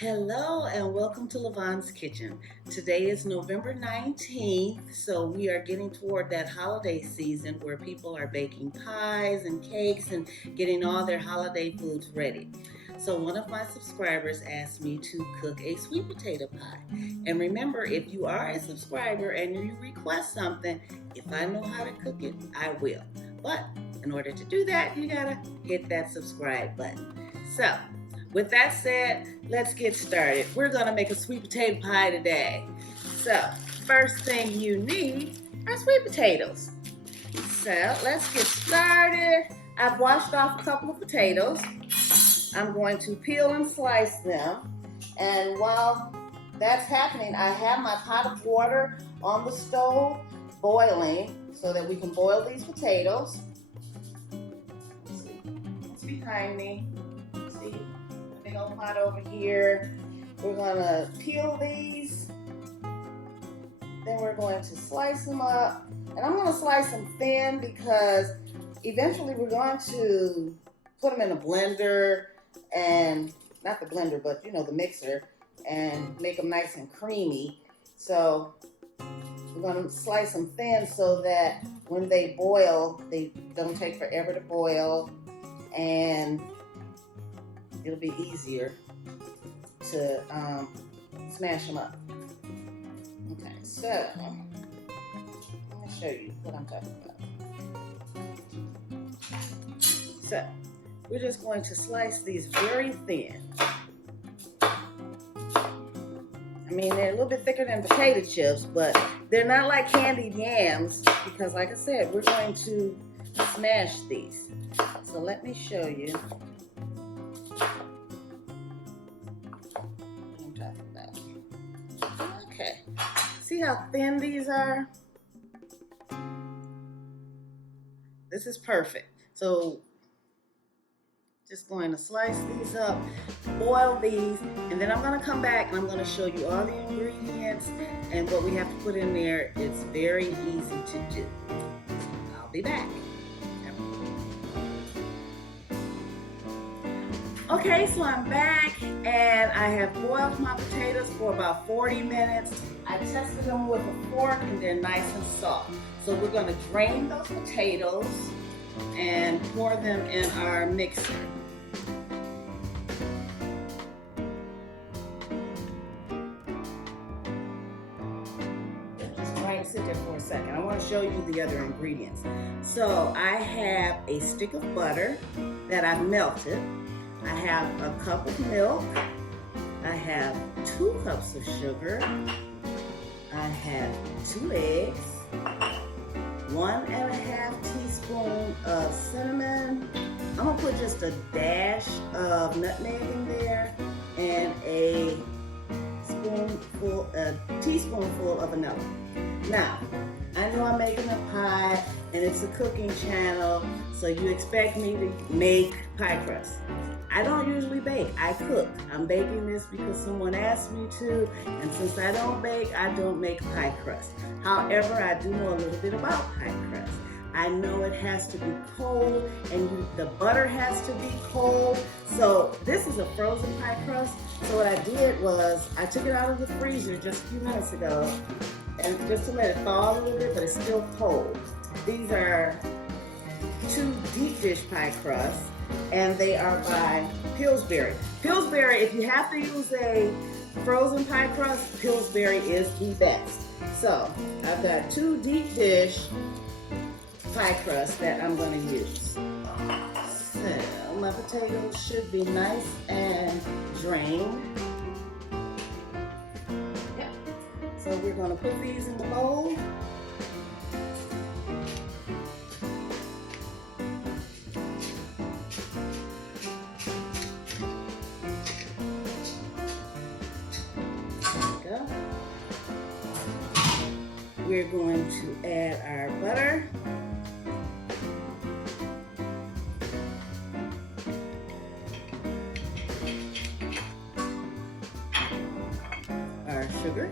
Hello and welcome to Lavonne's Kitchen. Today is November 19th, so we are getting toward that holiday season where people are baking pies and cakes and getting all their holiday foods ready. So one of my subscribers asked me to cook a sweet potato pie. And remember, if you are a subscriber and you request something, if I know how to cook it, I will. But in order to do that, you gotta hit that subscribe button. So, with that said, let's get started. We're gonna make a sweet potato pie today. So, first thing you need are sweet potatoes. So, let's get started. I've washed off a couple of potatoes. I'm going to peel and slice them. And while that's happening, I have my pot of water on the stove boiling so that we can boil these potatoes. Let's see, it's behind me. See? Big old pot over here. We're gonna peel these. Then we're going to slice them up. And I'm gonna slice them thin because eventually we're going to put them in a blender and, not the blender, but you know, the mixer, and make them nice and creamy. So we're gonna slice them thin so that when they boil, they don't take forever to boil and it'll be easier to smash them up. Okay, so I'm going to show you what I'm talking about. So we're just going to slice these very thin. I mean, they're a little bit thicker than potato chips, but they're not like candied yams because, like I said, we're going to smash these. So let me show you. Okay, see how thin these are? This is perfect. So just going to slice these up, boil these, and then I'm going to come back and I'm going to show you all the ingredients and what we have to put in there. It's very easy to do. I'll be back. Okay, so I'm back and I have boiled my potatoes for about 40 minutes. I tested them with a fork and they're nice and soft. So we're gonna drain those potatoes and pour them in our mixer. Just sit there for a second. I wanna show you the other ingredients. So I have a stick of butter that I've melted. I have a cup of milk. I have 2 cups of sugar. I have 2 eggs, 1½ teaspoon of cinnamon. I'm gonna put just a dash of nutmeg in there and a teaspoonful of vanilla. Now, I know I'm making a pie and it's a cooking channel, so you expect me to make pie crust. I don't usually bake, I cook. I'm baking this because someone asked me to, and since I don't bake, I don't make pie crust. However, I do know a little bit about pie crust. I know it has to be cold, and the butter has to be cold. So this is a frozen pie crust. So what I did was, I took it out of the freezer just a few minutes ago, and just to let it thaw a little bit, but it's still cold. These are 2 deep dish pie crusts, and they are by Pillsbury. Pillsbury, if you have to use a frozen pie crust, Pillsbury is the best. So I've got 2 deep dish pie crusts that I'm going to use. So my potatoes should be nice and drained. Yep. So we're going to put these in the bowl. We're going to add our butter. Our sugar.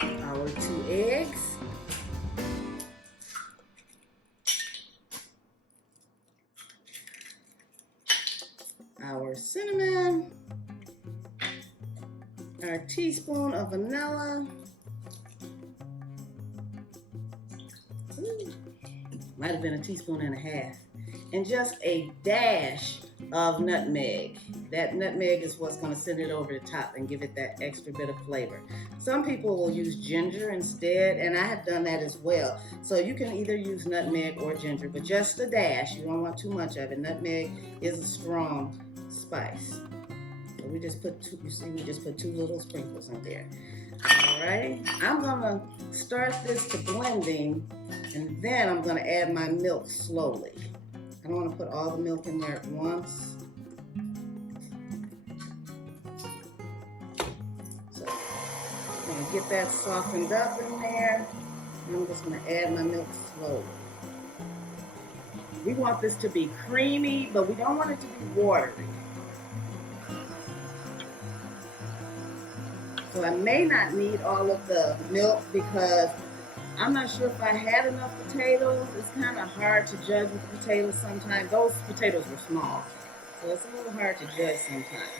Our 2 eggs. cinnamon, our teaspoon of vanilla. Ooh, might have been a teaspoon and a half. And just a dash of nutmeg. That nutmeg is what's going to send it over the top and give it that extra bit of flavor. Some people will use ginger instead, and I have done that as well. So you can either use nutmeg or ginger, but just a dash. You don't want too much of it. Nutmeg is a strong spice. So we just put two, you see, we just put 2 little sprinkles in there. All right, I'm gonna start this to blending, and then I'm gonna add my milk slowly. I don't want to put all the milk in there at once. So I'm going to get that softened up in there. And I'm just going to add my milk slowly. We want this to be creamy, but we don't want it to be watery. So I may not need all of the milk because I'm not sure if I had enough potatoes. It's kind of hard to judge with the potatoes sometimes. Those potatoes were small, so it's a little hard to judge sometimes.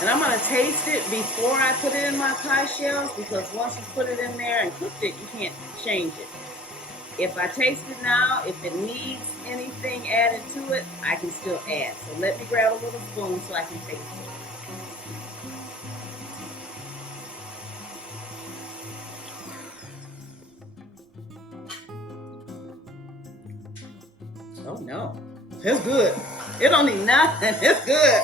And I'm going to taste it before I put it in my pie shells, because once you put it in there and cooked it, you can't change it. If I taste it now, if it needs anything added to it, I can still add. So let me grab a little spoon so I can taste it. Oh no, it's good. It don't need nothing, it's good.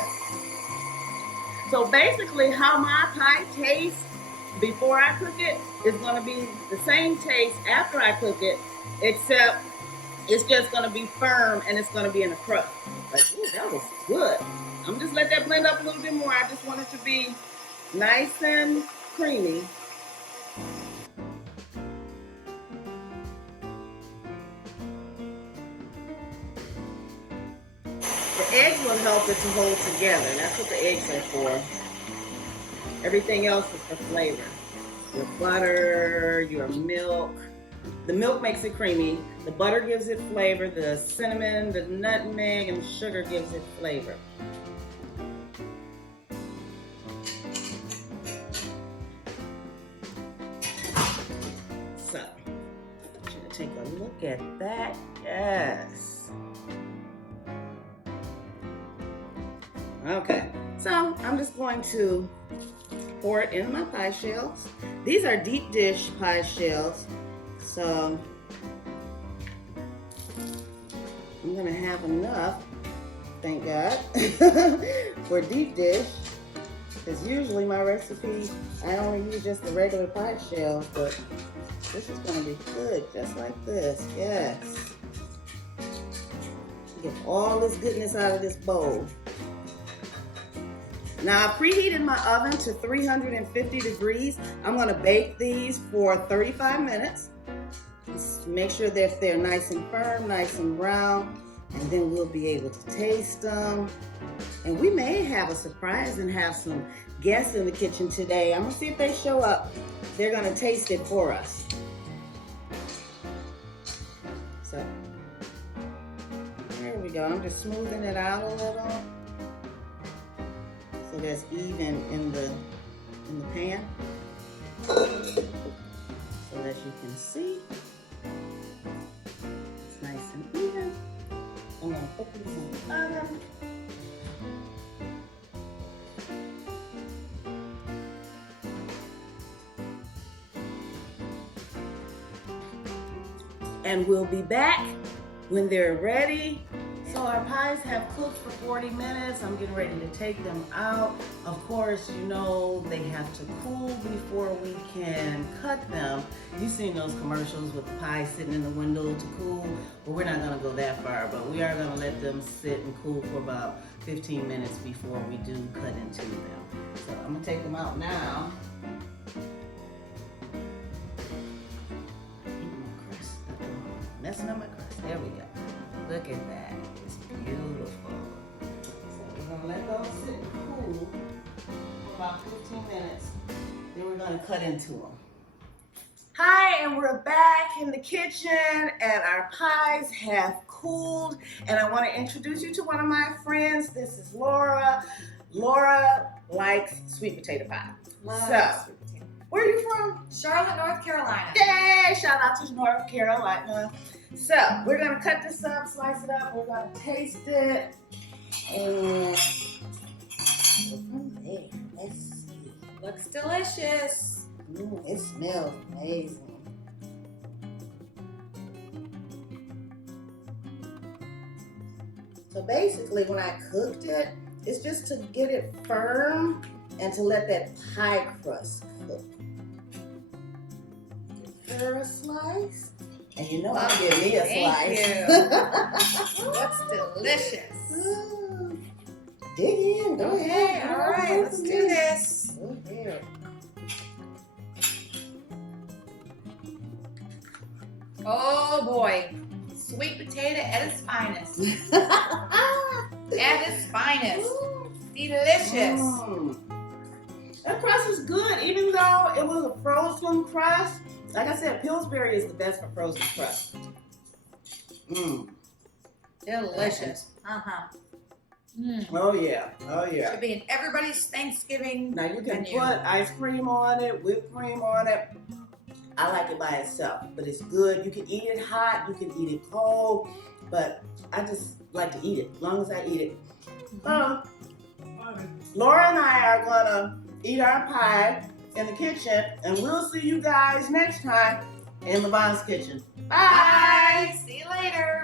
So basically how my pie tastes before I cook it is gonna be the same taste after I cook it, except it's just gonna be firm and it's gonna be in a crust. Like, ooh, that was good. I'm just let that blend up a little bit more. I just want it to be nice and creamy. The eggs will help it to hold together. That's what the eggs are for. Everything else is for flavor. Your butter, your milk. The milk makes it creamy. The butter gives it flavor. The cinnamon, the nutmeg, and the sugar gives it flavor. So, I want you to take a look at that. Yes. Okay, so I'm just going to pour it in my pie shells. These are deep dish pie shells. So I'm gonna have enough, thank God, for deep dish. Because usually my recipe, I only use just the regular pie shells, but this is gonna be good, just like this, yes. Get all this goodness out of this bowl. Now, I preheated my oven to 350 degrees. I'm gonna bake these for 35 minutes. Just make sure that they're nice and firm, nice and brown, and then we'll be able to taste them. And we may have a surprise and have some guests in the kitchen today. I'm gonna see if they show up. They're gonna taste it for us. So, there we go. I'm just smoothing it out a little, so that's even in the pan, so that you can see it's nice and even. I'm gonna put these in the oven. And we'll be back when they're ready. So our pies have cooked for 40 minutes. I'm getting ready to take them out. Of course, you know they have to cool before we can cut them. You've seen those commercials with the pie sitting in the window to cool. But we're not gonna go that far, but we are gonna let them sit and cool for about 15 minutes before we do cut into them. So I'm gonna take them out now. Messing up my crust. There we go. Look at that. It's beautiful. So we're gonna let those sit and cool for about 15 minutes. Then we're gonna cut into them. Hi, and we're back in the kitchen, and our pies have cooled. And I want to introduce you to one of my friends. This is Laura. Laura likes sweet potato pie. Love So, sweet potato. where are you from? Charlotte, North Carolina. Yay! Shout out to North Carolina. So, we're gonna cut this up, slice it up. We're gonna taste it, and from there, let's see. Looks delicious. It smells amazing. So basically, when I cooked it, it's just to get it firm and to let that pie crust cook. Give her a slice, and you know I'll give me a slice. You. Looks delicious. Ooh. Dig in. Go ahead. All right, let's do this. Go ahead. Oh boy, sweet potato at its finest. At its finest. Delicious. That crust is good, even though it was a frozen crust. Like I said, Pillsbury is the best for frozen crust. Delicious. Oh yeah, oh yeah. Should be in everybody's Thanksgiving. Now you can menu. put ice cream on it, whipped cream on it. I like it by itself, but it's good. You can eat it hot, you can eat it cold, but I just like to eat it, as long as I eat it. Laura and I are gonna eat our pie in the kitchen, and we'll see you guys next time in Lavonne's kitchen. Bye! Bye. See you later.